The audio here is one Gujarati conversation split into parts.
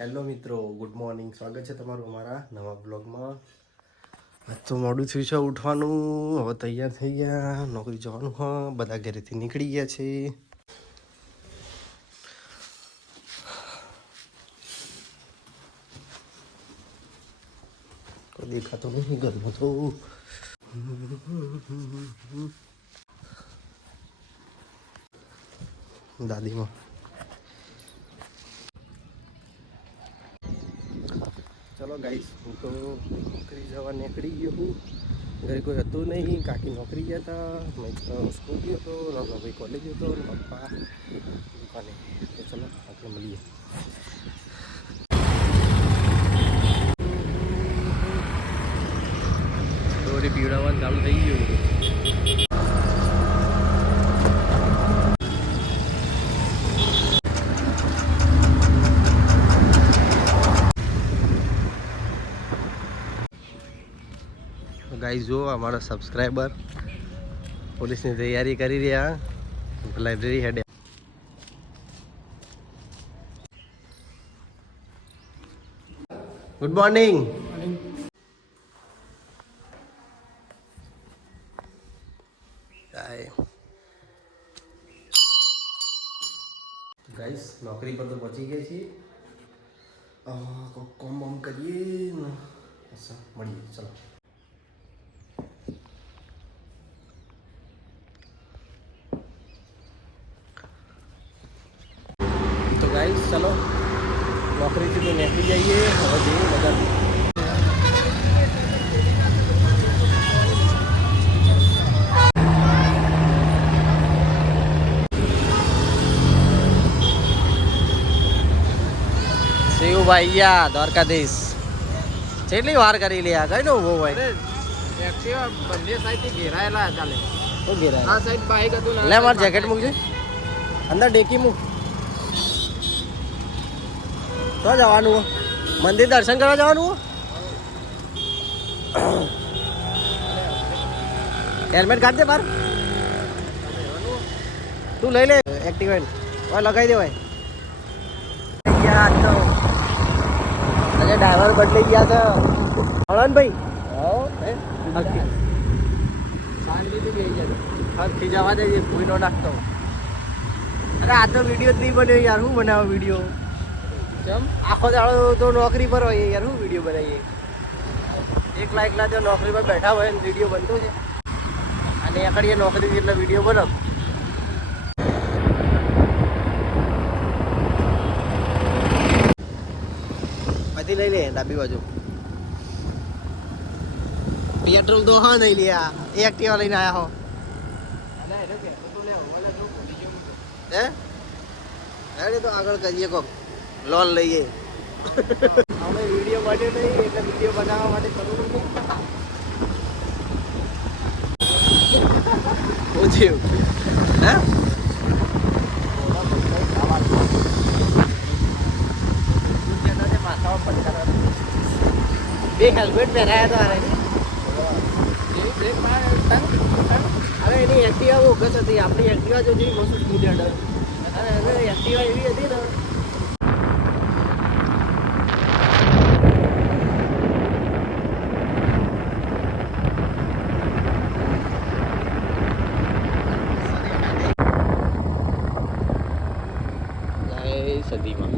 હેલો મિત્રો, ગુડ મોર્નિંગ. સ્વાગત છે તમારું અમારા નવા બ્લોગમાં. આજ તો મોડું થયું છે ઉઠવાનું. હવે તૈયાર થઈ ગયા. નોકરી જવાનું હા બધા ઘરેથી નીકળી ગયા છે. કોઈ દેખાતું નહીં ઘરમાં તો. દાદીમાં. ચલો ગાઈસ હું તો નોકરી જવા નીકળી ગયો હું ઘરે કોઈ હતું નહીં, કાકી નોકરી ગયા હતા, મેં સ્કૂલ ગયો હતો નાનો ભાઈ કોલેજ હતો, પપ્પા, દુકાને. તો ચલો, આપણે મળીએ. દોરી પીવડાવવાનું ચાલુ થઈ ગયું ગાઈઝ જો અમારા સબસ્ક્રાઈબર પોલીસની તૈયારી કરી રહ્યા. લાઇબ્રેરી હેડે. ગુડ મોર્નિંગ ગાઈસ નોકરી પર તો પહોંચી ગયા છીએ. કોમ બોમ કરીએ ને. મળીએ. ચલો. શિવભાઈ યા દ્વારકાધીશ. કેટલી વાર કરી લે આ? કઈ નું ઊભો ભાઈ એક્ટિવા બંને સાઈડથી ઘેરાયેલા ચાલે તો ઘેરા આ સાઈડ બાઈક હતું લે માર જેકેટ મૂકજે. અંદર ડેકી મૂક. તો જવાનું મંદિર દર્શન કરવા જવાનું? હેલ્મેટ કાઢ દે બાર. તું લઈ લે. એક્ટિવા લગાવી દે ભાઈ યાર તો આજે ડ્રાઈવર બદલી ગયા છે. હળન ભાઈ હે? હરખી- શાંતિથી જવા દેજે કોઈ નો નાખતો. અરે આ તો વીડિયો જ નહીં બન્યો યાર. હું બનાવો વીડિયો કેમ આખો દાડો તો નોકરી પર હોય યાર. હું વીડિયો બનાવીએ? એકલા એકલા જો નોકરી પર બેઠા હોય ને વીડિયો બનતો છે. અને એકડીએ નોકરી એટલે વીડિયો બનાવ. બધી લઈ લે ડાબી બાજુ. પેટ્રોલ તો હા નહીં લ્યા એક્ટિવા લઈને આયા હો. હું? તો. હે અરે તો આગળ કરીએ કોક. લોન લઈએ. અમે વીડિયો માટે નહીં એટલે વીડિયો બનાવવા માટે કરવું નથી. થયું હે? હેલ્મેટ પહેરાયા તો અરે, એની એક્ટિવા વખત હતી. આપણી એક્ટિવા જો જેવી મસ્ત અડે અને એક્ટિવા એવી હતી ને જય સદીમાં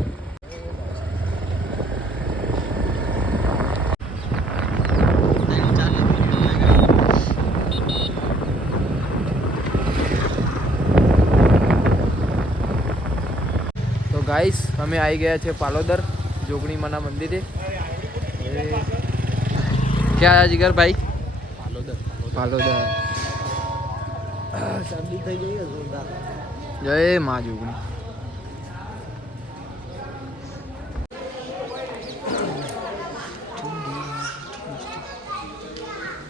તો ગાઈસ અમે આવી ગયા છે પાલોદર જોગણીમાના મંદિરે. ક્યાં આ જીગર ભાઈ? પાલોદર. પાલોદર. શરદી થઈ ગઈ જોરદાર. જય મા જોગણી.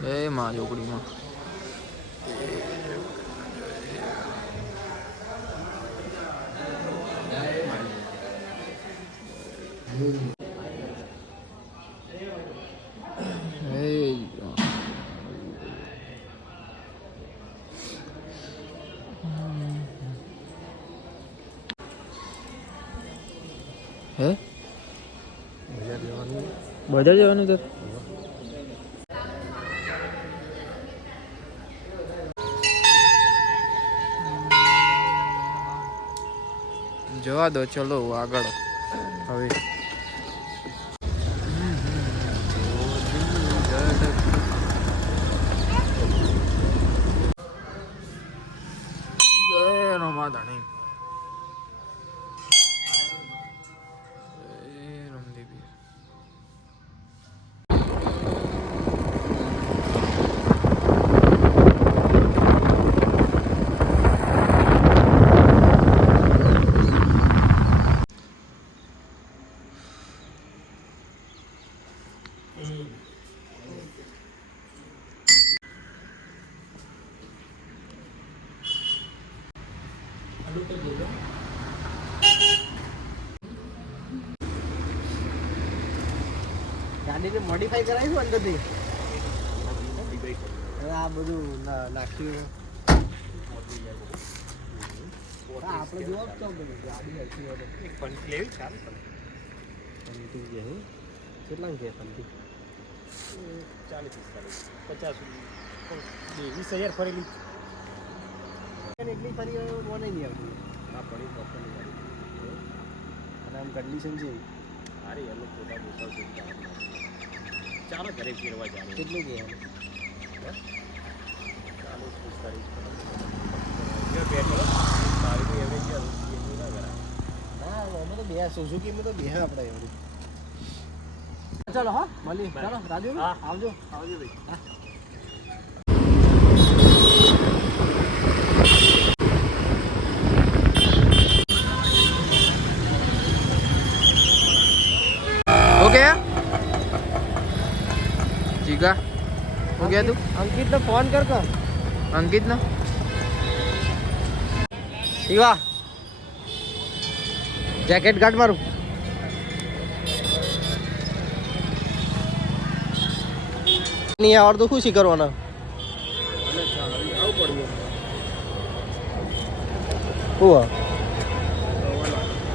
જય મા જોગણીમાં. હે બજાર જવાનું તો જવા દો ચલો આગળ. હવે જય રમાધણી જય રમદેવી ગાડીને મોડિફાઈ કરાવીશું અંદરથી? આ બધું ના- નાખ્યું આપણે જોવા જ બધું. ગાડી હરખી હોય તો. પંટી છે હે? કેટલાની વીસ હજાર ફરેલી. એટલી ફરી મને નહીં આવતી. અને આમ કન્ડિશન છે. ચાલો ઘરે ફેરવા જાવ કેટલું કે ચાલો પિસ્તાલીસ પેટ્રોલ સારું એવરેજ ના કરાય હા અમે તો બે સુઝુકીમાં તો બે આપણે એવડી ચાલો હા મળી ચાલો રાજુ હા. આવજો આવજો ભાઈ हो। જીગા? હું ગયા તું? અંકિતને ફોન કર કર અંકિતને? શિવા જેકેટ કાઢ મારું. નહીં આવડતું તો ખુશી કરવાના?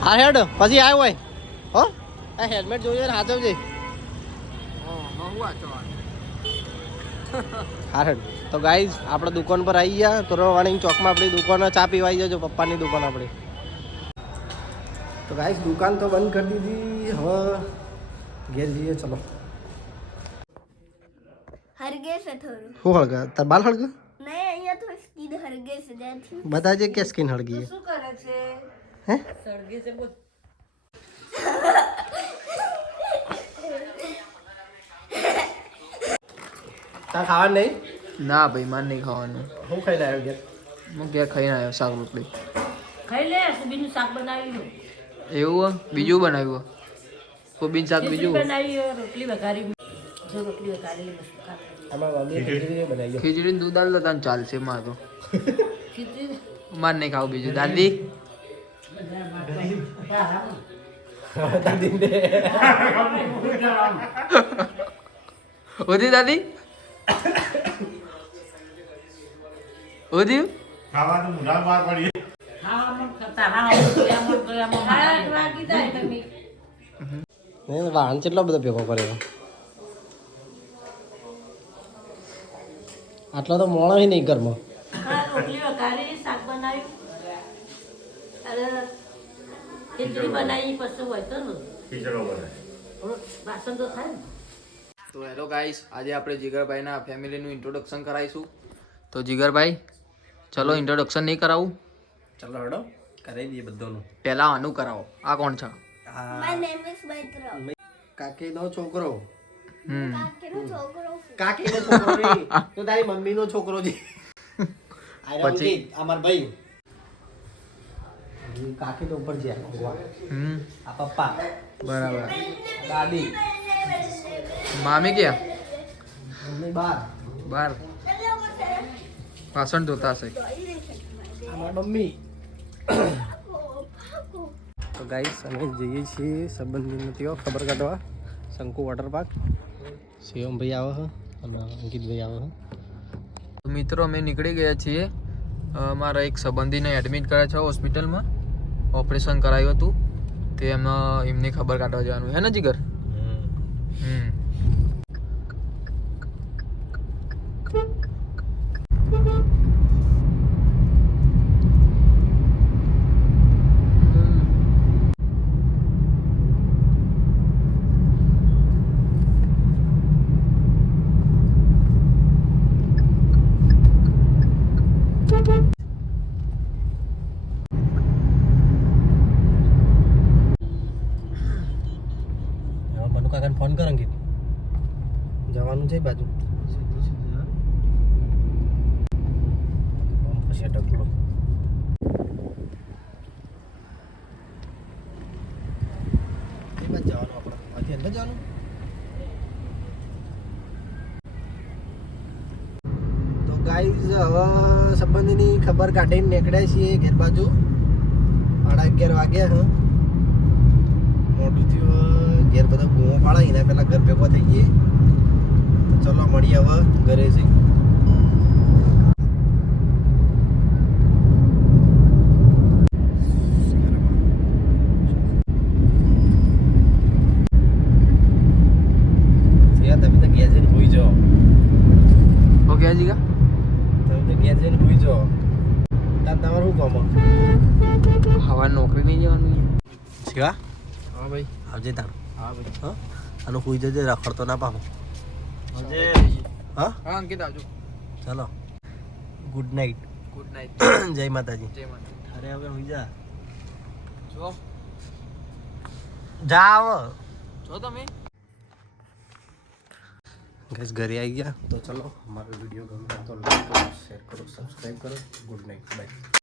આ? હેડ પછી આવ્યો હોય. હો? હેલ્મેટ જોઈએ હાથવજે હા હું વાંચવાનું હેડ તો ગાઈઝ આપણે દુકાન પર આવી ગયા. તોરવાણી ચોકમાં આપણી દુકાન ચા પીવાઈ જજો પપ્પાની દુકાન આપણી. તો ગાઈઝ દુકાન તો બંધ કરી દીધી. હવે ઘેર જઈએ ચલો. હરગે છે થોડું. શું હળગા? તાર બાલ હળગા? નહીં અહીંયા તો સ્કીન હરગે છે ત્યાંથી બધા જે કે સ્કીન હળગી શું કરે છે? હે? તાર ખાવાનું નહીં? ના ભાઈ માર નહીં ખાવાનું. હું ખાઈને આવ્યો ઘેર? હું ઘેર ખાઈને આવ્યો શાક રોટલી. ખાઈ લે સુબીનું શાક બનાવ્યું. એવું બીજું બનાવ્યું? સુબીન શાક બીજું? બનાવ્યું રોટલી વઘારી ખીચડી દૂધ આલ તો ચાલશે માર તો. ખીચડી? માર નહીં ખાવું બીજું. દાદી? ઓધી દાદી? આઠ વાગી જાય તમે. નહીં વાહન કેટલો બધો ભેગો કર્યો આટલો તો મોણો નહીં ઘરમાં. રોટલી વઘારી શાક બનાવ્યું. અને બનાવી પછી હોય તો વાસણ તો થાય ને. તો હેલો ગાઈસ આજે આપણે જીગરભાઈના ફેમિલીનું ઇન્ટ્રોડક્શન કરાવીશું તો જીગરભાઈ ચલો ઇન્ટ્રોડક્શન નહીં કરાવું. ચાલો હડો કરાવી દઈએ બધાનું. પહેલાં આનું કરાવો. આ કોણ છે? માય નેમ ઇઝ મૈત્ર કાકીનો છોકરો. હમ. કાકીનો છોકરો છોકરો તો તારી મમ્મીનો છોકરો છે. પછી? પછી અમાર ભાઈ. કાકી તો ઉપર છે. આ પપ્પા. બરાબર. દાદી. મામી ક્યાં મમ્મી બાર. બાર. વાસણ ધોતા હશે. મમ્મી. તો ગાઈસ અમે જઈએ છીએ સંબંધી નથીઓ ખબર કાઢવા. શંકુ વોટર પાર્ક શિવમભાઈ આવે છે અને અંકિતભાઈ આવે છે. તો મિત્રો અમે નીકળી ગયા છીએ મારા એક સંબંધીને એડમિટ કર્યા છે હોસ્પિટલમાં ઓપરેશન કરાયું હતું. તે એમાં એમની ખબર કાઢવા જવાનું. હે ને જીગર? કાકાને ફોન કર અંકિત જવાનું છે બાજુ. ફસે ટકલો જવાનું આપણે. જવાનું? તો ગાઈઝ હવે સંબંધીની ખબર કાઢીને નીકળ્યા છીએ ઘેર બાજુ. સાડા અગિયાર વાગ્યા, હા. ઘેર બધા બૂમો પાડે એના પહેલાં ઘર ભેગો થઈ ગઈએ તો ચલો મળીએ હવે ઘરે જઈ તમે તો ઘેર જઈને હોઈ જાઓ હો ગયા જીગા તમે તો ઘેર જઈને હોઈ જાઓ તાર તમારે શું કામ હવા નોકરી નહીં જવાનું શિવા હા ભાઈ આવજે તાર હા? ભાઈ હા અને સુઈ જજે રખડતો ના પામો. હા? હા અંકિત આવજો. ચાલો. ગુડ નાઇટ ગુડ નાઇટ જય માતાજી. જય માતાજી. અરે હવે હોઈ જા. જો. જા આવ જો તમે. ગેસ ઘરે આવી ગયા. તો ચલો અમારો વીડિયો ગમે તો લાઈક કરો શેર કરો સબસ્ક્રાઈબ કરો. Good night bye